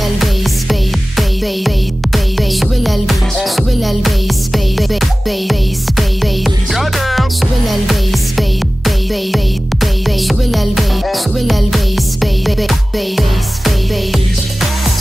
al bass, bass, bass, bass, bass, súbele al bass, súbele al bass, bass, bass, bass, bass, bass, súbele al bass, bass, bass, bass, bass, bass, súbele al bass, súbele al bass, bass, bass, bass, bass, bass,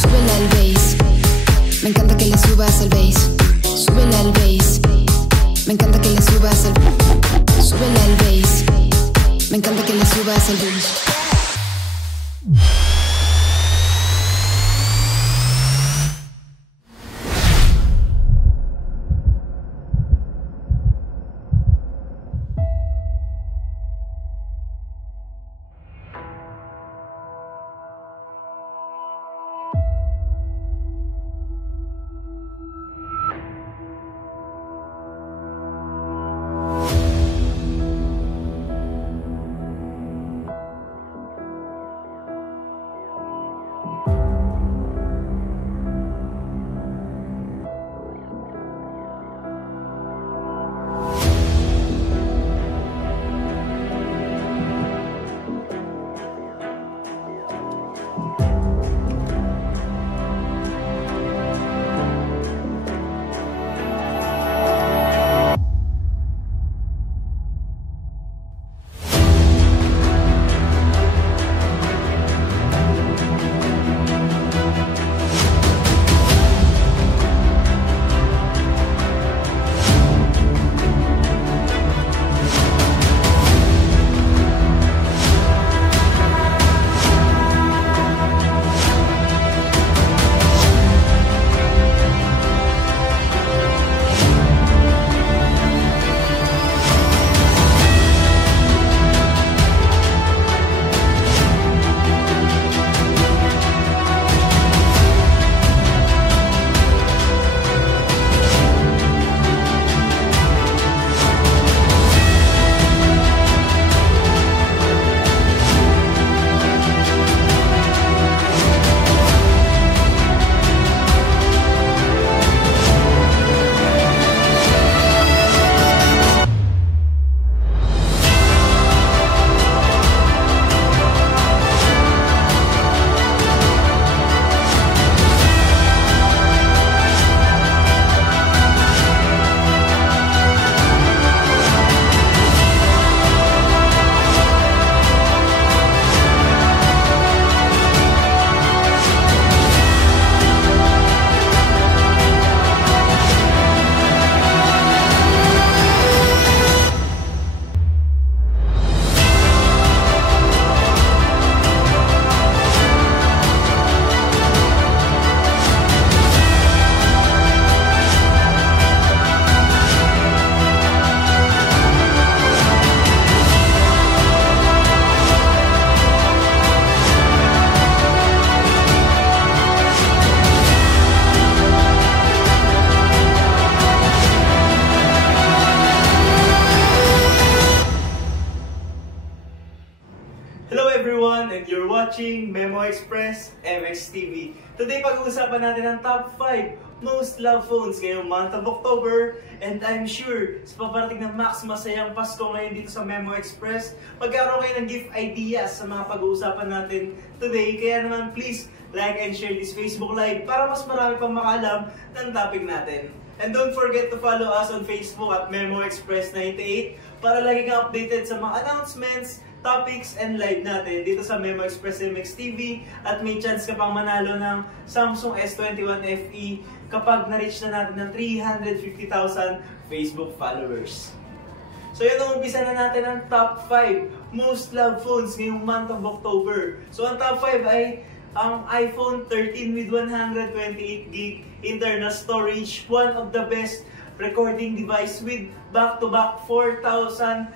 súbele al bass. Me encanta que le subas al bass, súbele al bass. Me encanta que le subas al, súbele al bass. Me encanta que le subas al bass. Hello everyone, and you're watching Memo Express MX TV. Today pag-uusapan natin ang top 5 most loved phones ngayong month of October. And I'm sure sa paparating ng Max masayang Pasko ngayon dito sa Memo Express, magkaroon kayo ng gift ideas sa mga pag-uusapan natin today. Kaya naman please like and share this Facebook Live para mas marami pang makaalam ng topic natin. And don't forget to follow us on Facebook at Memo Express 98 para lagi kang updated sa mga announcements, topics, and live natin dito sa Memo Express MX TV. At may chance ka pang manalo ng Samsung S21 FE kapag na-reach na natin ng 350,000 Facebook followers. So yun ang umpisa na natin ang top 5 most loved phones ngayong month of October. So ang top 5 ay ang iPhone 13 with 128GB internal storage, one of the best recording device with back-to-back 4,000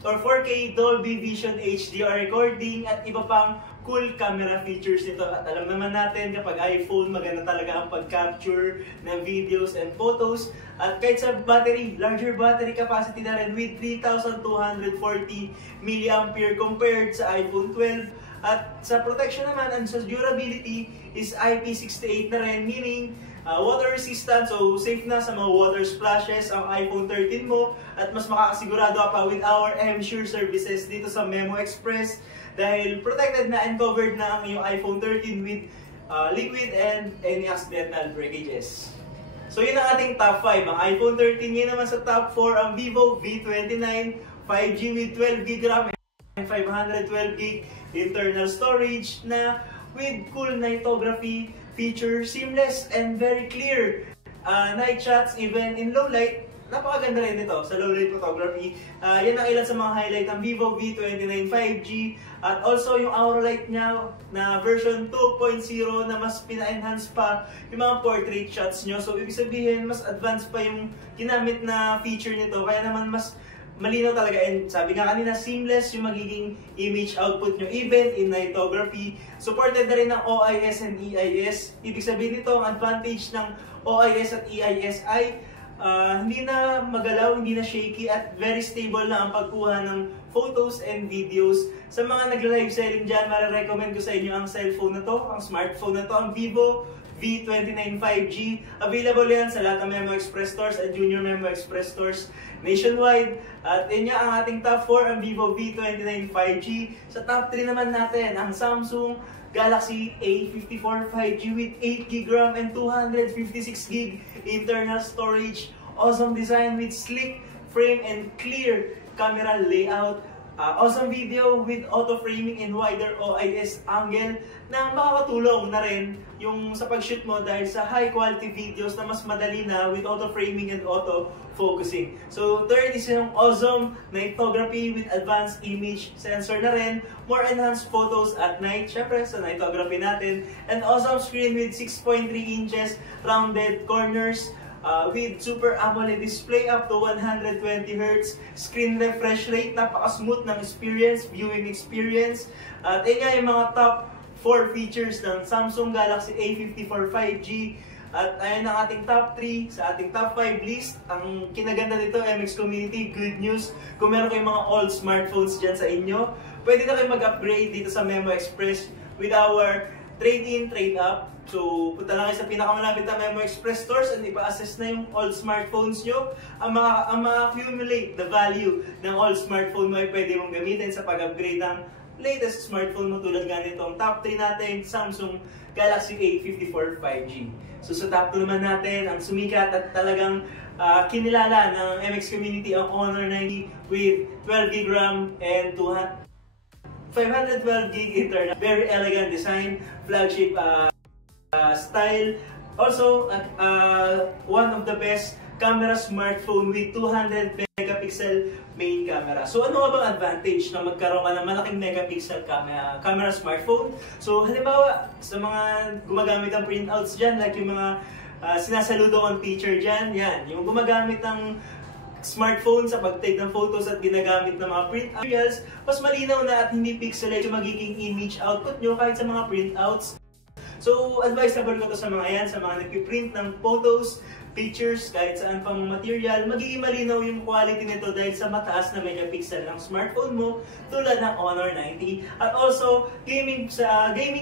or 4K Dolby Vision HDR recording at iba pang cool camera features nito. At alam naman natin kapag iPhone, maganda talaga ang pag-capture ng videos and photos. At kahit sa battery, larger battery capacity na rin with 3,240 mAh compared sa iPhone 12. At sa protection naman and sa durability is IP68 na rin, meaning water resistant, so safe na sa mga water splashes ang iPhone 13 mo. At mas makakasigurado ka pa with our M-Sure services dito sa Memo Express dahil protected na and covered na ang iyong iPhone 13 with liquid and any accidental breakages. So yun ang ating top 5. Ang iPhone 13 ngayon naman sa top 4, ang Vivo V29 5G with 12GB RAM and 512GB internal storage na with cool nightography feature, seamless and very clear night shots even in low light. Napakaganda rin nito sa low light photography. Yan ang ilan sa mga highlight ng Vivo V29 5G. At also yung Aura Light niya na version 2.0 na mas pina-enhance pa yung mga portrait shots nyo. So ibig sabihin, mas advanced pa yung ginamit na feature nito. Kaya naman mas malinaw talaga. And sabi nga kanina, seamless yung magiging image output nyo even in nightography. Supported na rin ng OIS and EIS. Ibig sabihin nito, ang advantage ng OIS at EIS ay hindi na magalaw, hindi na shaky at very stable na ang pagkuha ng photos and videos. Sa mga nagla-live selling dyan, marirecommend ko sa inyo ang cellphone na to, ang smartphone na to, ang Vivo V29 5G. Available yan sa lahat ng Memo Express stores at Junior Memo Express stores nationwide. At yun nga ang ating top 4, ang Vivo V29 5G. Sa top 3 naman natin, ang Samsung Galaxy A54 5G with 8GB RAM and 256GB internal storage. Awesome design with sleek frame and clear camera layout. Awesome video with auto framing and wider OIS angle na makakatulong na rin yung sa pag-shoot mo dahil sa high quality videos na mas madali na with auto framing and auto focusing. So third is yung awesome nightography with advanced image sensor na rin, more enhanced photos at night, syempre sa nightography natin, and awesome screen with 6.3 inches rounded corners. With Super AMOLED display up to 120Hz, screen refresh rate, napaka-smooth ng experience, viewing experience. At yun nga yung mga top 4 features ng Samsung Galaxy A54 5G. At ayan ang ating top 3 sa ating top 5 list. Ang kinaganda dito, MX Community, good news. Kung meron kayong mga old smartphones dyan sa inyo, pwede na kayo mag-upgrade dito sa Memo Express with our trade-in, trade-up. So, punta lang kayo sa pinakamalapit na Memo Express stores and ipa-assess na yung old smartphones nyo. Ang accumulate the value ng old smartphone mo ay pwede mong gamitin sa pag-upgrade ng latest smartphone mo tulad nga nito ang top 3 natin, Samsung Galaxy A54 5G. So, sa top 2 naman natin, ang sumikat at talagang kinilala ng MX Community ang Honor 90 with 12GB RAM and 512GB internal. Very elegant design, flagship style. Also, one of the best camera smartphone with 200 megapixel main camera. So ano nga bang advantage na magkaroon ka ng malaking megapixel camera smartphone? So halimbawa, sa mga gumagamit ng printouts dyan, like yung mga sinasaludo on feature dyan, yan, yung gumagamit ng smartphone sa pag-take ng photos at ginagamit ng mga print materials, mas malinaw na at hindi pixelate yung magiging image output nyo kahit sa mga printouts. So, advisable ko to sa mga yan, sa mga nagpiprint ng photos, pictures, kahit saan pang material, magiging malinaw yung quality nito dahil sa mataas na megapixel ng smartphone mo tulad ng Honor 90. At also, gaming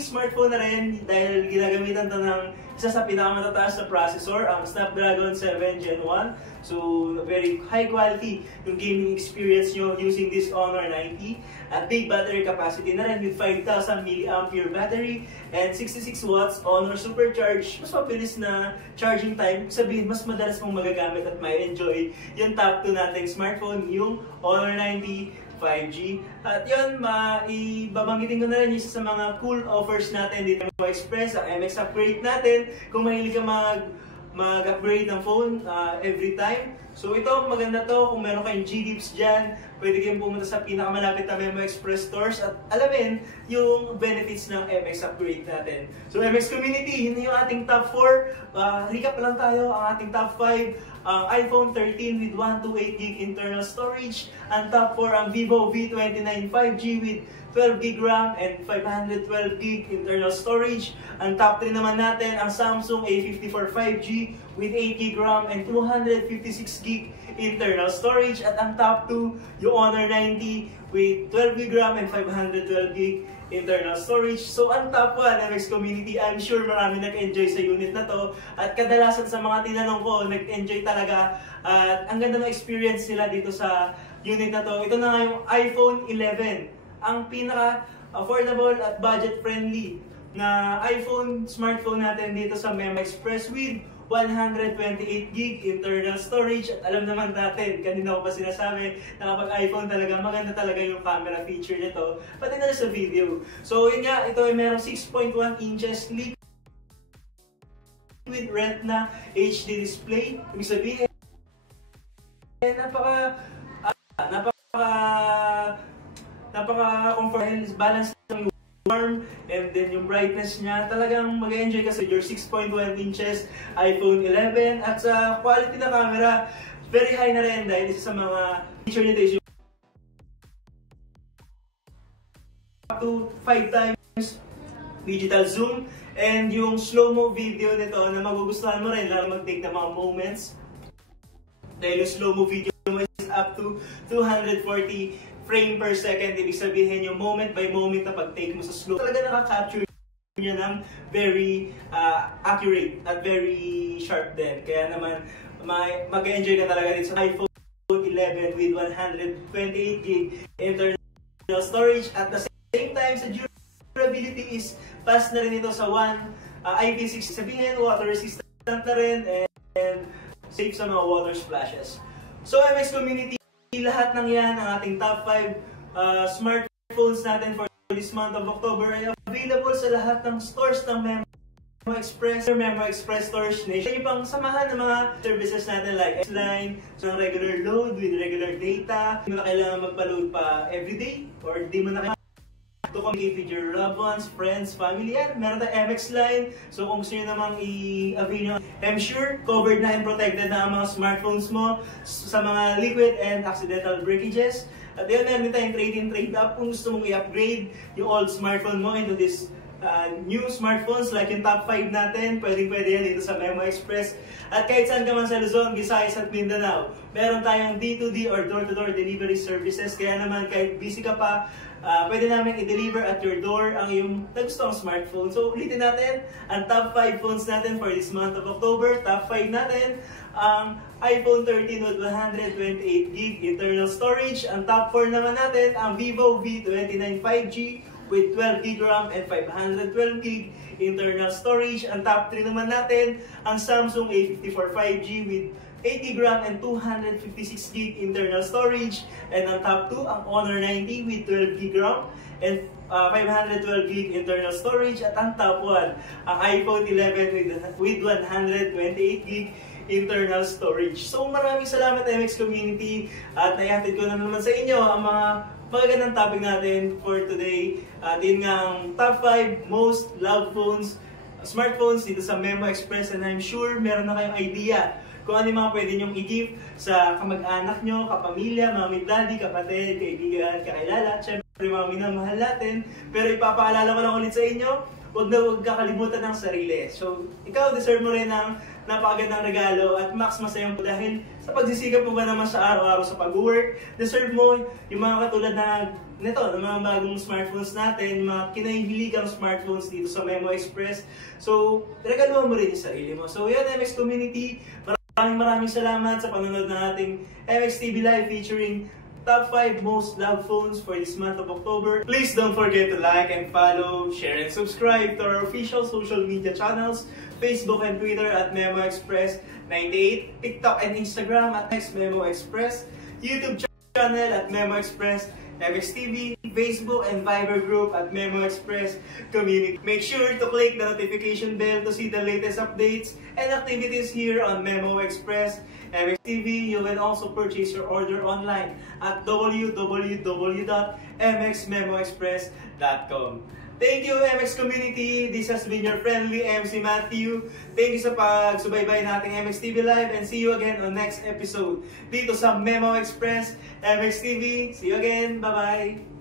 smartphone na rin dahil ginagamitan to ng isa sa pinakamataas na processor, ang Snapdragon 7 Gen 1. So, very high quality yung gaming experience nyo using this Honor 90. At big battery capacity na rin with 5,000 mAh battery and 66 watts Honor Supercharge. Mas mabilis na charging time, sabihin mas madalas mong magagamit at may enjoy yung top 2 nating smartphone, yung Honor 90 5G. At yun, babanggitin ko na rin isa sa mga cool offers natin dito sa Express, ang MX Upgrade natin. Kung mahilig ka mag-upgrade ng phone every time. So ito, maganda to. Kung meron kayong G-Lips dyan, pwede kayong pumunta sa pinakamalapit na Memo Express stores at alamin yung benefits ng MX Upgrade natin. So MX Community, yun yung ating top 4. Recap lang tayo, ang ating top 5. Ang iPhone 13 with 128GB internal storage. Ang top 4, ang Vivo V29 5G with 12GB RAM and 512GB internal storage. Ang top 3 naman natin, ang Samsung A54 5G with 8GB RAM and 256GB internal storage. At ang top 2, yung Honor 90 with 12GB RAM and 512GB internal storage. So ang top 1, MX Community, I'm sure marami nag-enjoy sa unit na to. At kadalasan sa mga tinanong ko, nag-enjoy talaga. At ang ganda ng experience nila dito sa unit na to. Ito na nga yung iPhone 11. Ang pinaka-affordable at budget-friendly na iPhone smartphone natin dito sa Memo Express with 128GB internal storage. At alam naman natin, kanina ko pa sinasabi na kapag iPhone talaga, maganda talaga yung camera feature nito, pati na sa video. So yun nga, ito ay merong 6.1 inches with Retina HD display. Ibig sabihin, napaka-comfortable, balance ng warm, and then yung brightness niya, talagang mag-enjoy ka sa your 6.1 inches iPhone 11. At sa quality na camera, very high na rin dahil isa sa mga feature nito is yung up to 5 times digital zoom, and yung slow-mo video nito na magugustuhan mo rin lalo mag-take ng mga moments dahil yung slow-mo video mo is up to 240 frame per second. Ibig sabihin yung moment by moment na pag-take mo sa slow, talaga nakaka-capture niya ng very accurate at very sharp din. Kaya naman mag-enjoy ka talaga dito sa iPhone 11 with 128GB internal storage. At the same time, sa durability is pass na rin ito sa IP6, sabihin water resistant na rin, and safe sa mga water splashes. So MX community, lahat ng yan, ang ating top 5 smartphones natin for this month of October ay available sa lahat ng stores ng Memo Express stores nation. Yung pang samahan ng mga services natin like X-Line, so regular load with regular data. Hindi mo na kailangan magpa-load pa everyday, or di mo na kailangan to communicate with your loved ones, friends, family. Yan, meron tayong MX line. So kung gusto nyo namang i-avail nyo, I'm sure covered na and protected na ang mga smartphones mo sa mga liquid and accidental breakages. At yun, meron din tayong trade-in, trade-up. Kung gusto mong i-upgrade yung old smartphone mo into this new smartphones like yung top 5 natin, pwede yan dito sa Memo Express. At kahit saan ka man sa Luzon, Visayas at Mindanao, meron tayong D2D or door-to-door delivery services. Kaya naman kahit busy ka pa, pwede namin i-deliver at your door ang iyong nagustuhang smartphone. So ulitin natin ang top 5 phones natin for this month of October. Top 5 natin ang iPhone 13 with 128GB internal storage. Ang top 4 naman natin ang Vivo V29 5G with 12GB RAM and 512GB internal storage. Ang top 3 naman natin ang Samsung A54 5G with 80GB RAM and 256GB internal storage. And ang top 2 ang Honor 90 with 12GB RAM and 512GB internal storage. At ang top 1 ang iPhone 11 with 128GB internal storage. So maraming salamat MX community, at naihatid ko na naman sa inyo ang mga magagandang topic natin for today. Din nga ang top 5 most loved smartphones dito sa Memo Express, and I'm sure meron na kayong idea kung ano yung mga pwede nyong i-gift sa kamag-anak nyo, kapamilya, mami, daddy, kapatid, kaibigan, kakilala, syempre mga minamahal natin. Pero ipapaalala ko lang ulit sa inyo, huwag kakalimutan ng sarili. So, ikaw, deserve mo rin ng napakagandang regalo at max masayang po dahil sa pagsisikap mo ba naman sa araw-araw sa pag-work, deserve mo yung mga katulad na nito, ng mga bagong smartphones natin, yung mga kinahihiligang smartphones dito sa Memo Express. So, regalo mo rin yung sarili mo. So, yan, MX community, maraming salamat sa panonood ng ating MX TV Live featuring top 5 most loved phones for this month of October. Please don't forget to like and follow, share and subscribe to our official social media channels, Facebook and Twitter at Memo Express 98, TikTok and Instagram at Memo Express, YouTube channel at Memo Express MX TV, Facebook and Viber group at Memo Express Community. Make sure to click the notification bell to see the latest updates and activities here on Memo Express MX TV. You can also purchase your order online at www.mxmemoexpress.com. Thank you MX community. This has been your friendly MC Matthew. Thank you sa pagsubaybay nating MX TV Live, and see you again on next episode dito sa Memo Express MX TV. See you again. Bye-bye.